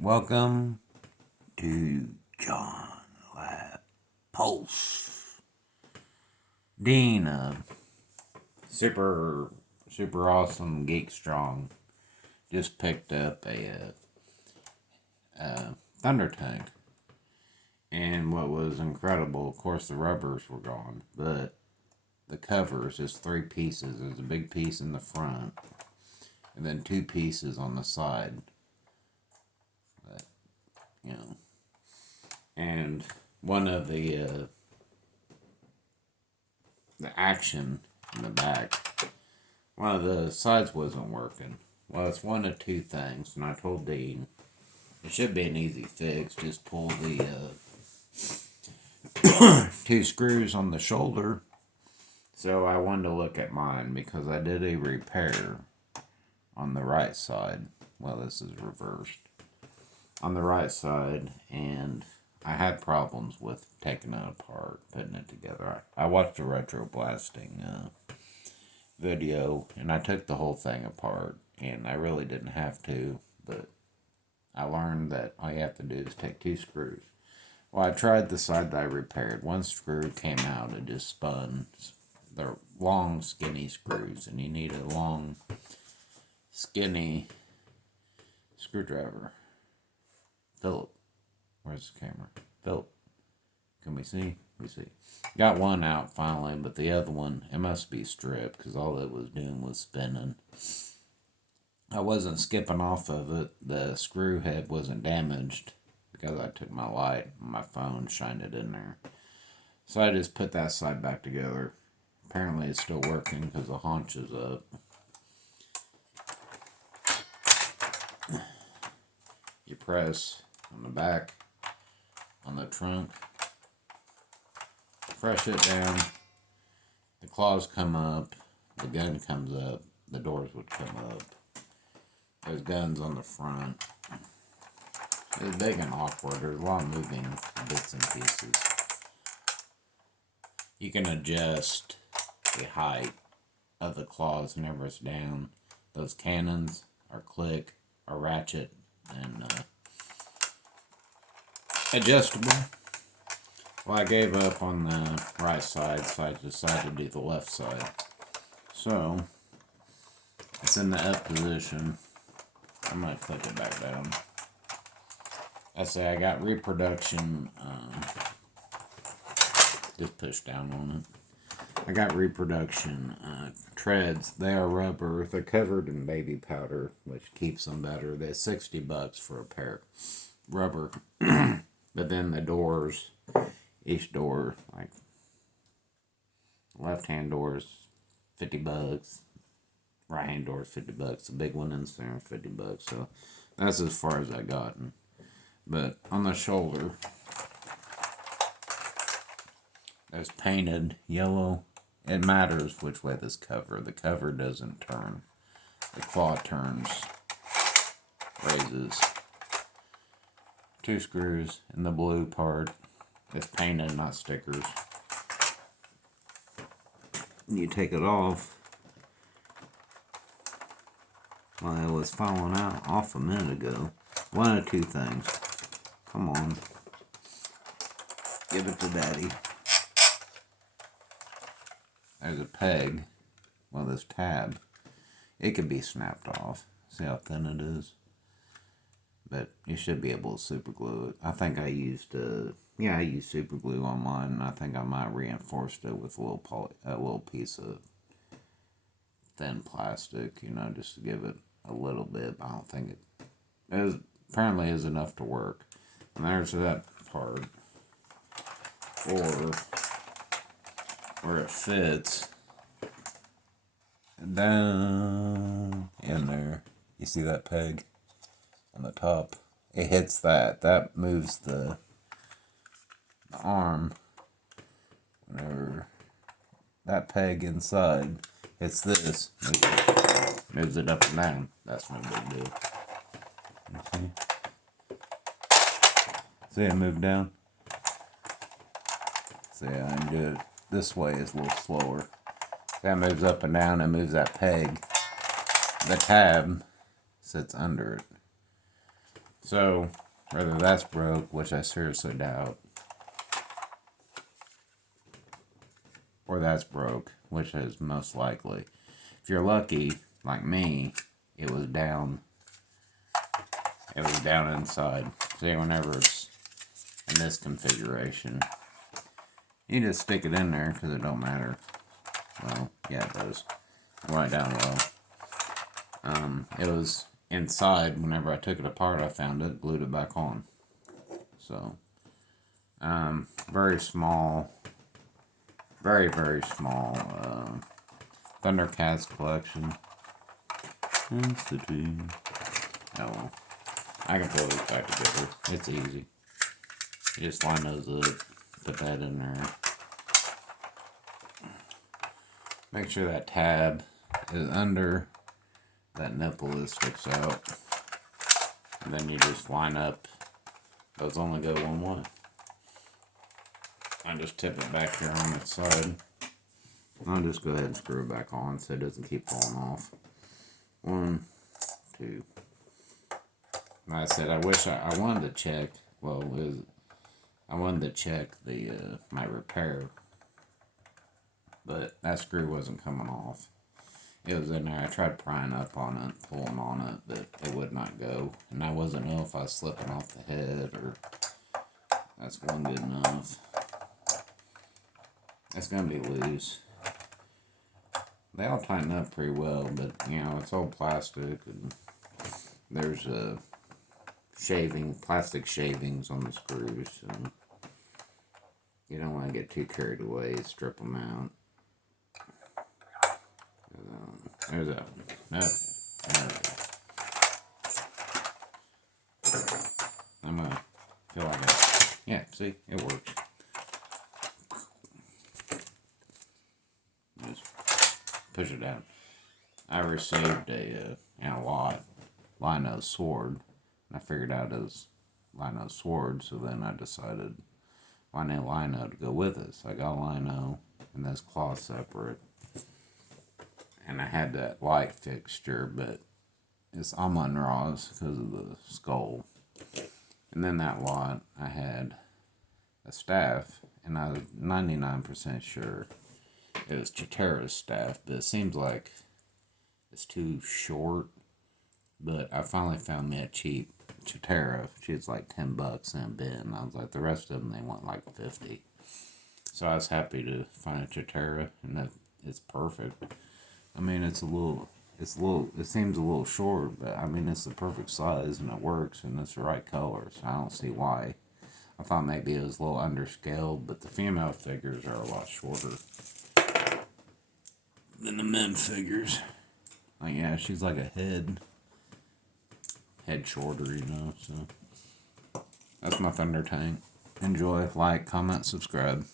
Welcome to John Lab Pulse. Dean, super awesome Geek Strong, just picked up a Thunder Tank. And what was incredible, of course, the rubbers were gone, but the covers is 3 pieces. There's a big piece in the front, and then 2 pieces on the side. But, and one of the action in the back, one of the sides wasn't working. Well, it's one of 2 things, and I told Dean it should be an easy fix. Just pull the 2 screws on the shoulder. So I wanted to look at mine because I did a repair on the right side. Well, this is reversed. On the right side, and I had problems with taking it apart, putting it together. I watched a retro blasting video, and I took the whole thing apart, and I really didn't have to, but I learned that all you have to do is take 2 screws. Well, I tried the side that I repaired. 1 screw came out, it just spun. They're long, skinny screws, and you need a long, skinny screwdriver. Philip, where's the camera? Philip, can we see? We see. Got one out finally, but the other one, it must be stripped because all it was doing was spinning. I wasn't skipping off of it. The screw head wasn't damaged because I took my light on my phone, shined it in there. So I just put that side back together. Apparently it's still working because the haunch is up. You press on the back, on the trunk, press it down, the claws come up, the gun comes up, the doors would come up. There's guns on the front. It's big and awkward. There's a lot of moving bits and pieces. You can adjust the height of the claws whenever it's down. Those cannons are click or ratchet and adjustable. Well, I gave up on the right side, so I decided to do the left side. So it's in the up position. I'm going to click it back down. I say I got reproduction, just push down on it. I got reproduction treads. They are rubber. They're covered in baby powder, which keeps them better. They're $60 for a pair. Rubber. But then the doors, each door, like left-hand doors, $50. Right-hand doors, $50. The big one in there, $50. So that's as far as I gotten. But on the shoulder, there's painted yellow. It matters which way this cover. The cover doesn't turn. The claw turns, raises. 2 screws in the blue part. It's painted, not stickers. You take it off. Well, it was falling off a minute ago. One of 2 things. Come on. Give it to Daddy. There's a peg. Well, this tab. It could be snapped off. See how thin it is? But you should be able to super glue it. I think I used I used super glue on mine, and I think I might reinforce it with a little piece of thin plastic, just to give it a little bit. I don't think apparently is enough to work. And there's that part, or where it fits down in there. You see that peg on the top? It hits that. That moves the arm. Whenever that peg inside hits this, moves it up and down. That's no big deal. See it move down? See, I can do it this way is a little slower. That moves up and down and moves that peg. The tab sits under it. So, whether that's broke, which I seriously doubt, or that's broke, which is most likely. If you're lucky, like me, it was down. It was down inside. See, whenever it's in this configuration, you just stick it in there because it don't matter. Well, yeah, it does. It went down well. It was inside. Whenever I took it apart, I found it, glued it back on. So, very small, very, very small Thundercats collection. Institute. Oh well. I can pull these back together. It's easy. You just line those up, put that in there. Make sure that tab is under that nipple that sticks out. And then you just line up. Those only go one way. I just tip it back here on its side. I'll just go ahead and screw it back on so it doesn't keep falling off. 1, 2. Like I said, I wanted to check. Well, I wanted to check the my repair, but that screw wasn't coming off. It was in there. I tried prying up on it, pulling on it, but it would not go. And I wasn't know if I was slipping off the head or that's one good enough. It's gonna be loose. They all tighten up pretty well, but you know it's all plastic and there's plastic shavings on the screws, so you don't want to get too carried away. Strip them out. There's that one. Okay. I'm gonna feel like it. Yeah, see, it works. Just push it down. I received a Lino sword. I figured out it was Lino sword, so then I decided why not Lino to go with it. So I got Lino and this cloth separate. And I had that light fixture, but it's Amon-Ra's because of the skull. And then that lot, I had a staff, and I was 99% sure it was Chitara's staff, but it seems like it's too short. But I finally found me a cheap Chitara. She was like $10 in a bin. I was like, the rest of them, they want like 50. So I was happy to find a Chitara, and it's perfect. I mean, it seems a little short, but I mean, it's the perfect size and it works and it's the right color, so I don't see why. I thought maybe it was a little underscaled, but the female figures are a lot shorter than the men figures. Like, yeah, she's like a head shorter, you know, so that's my Thunder Tank. Enjoy, like, comment, subscribe.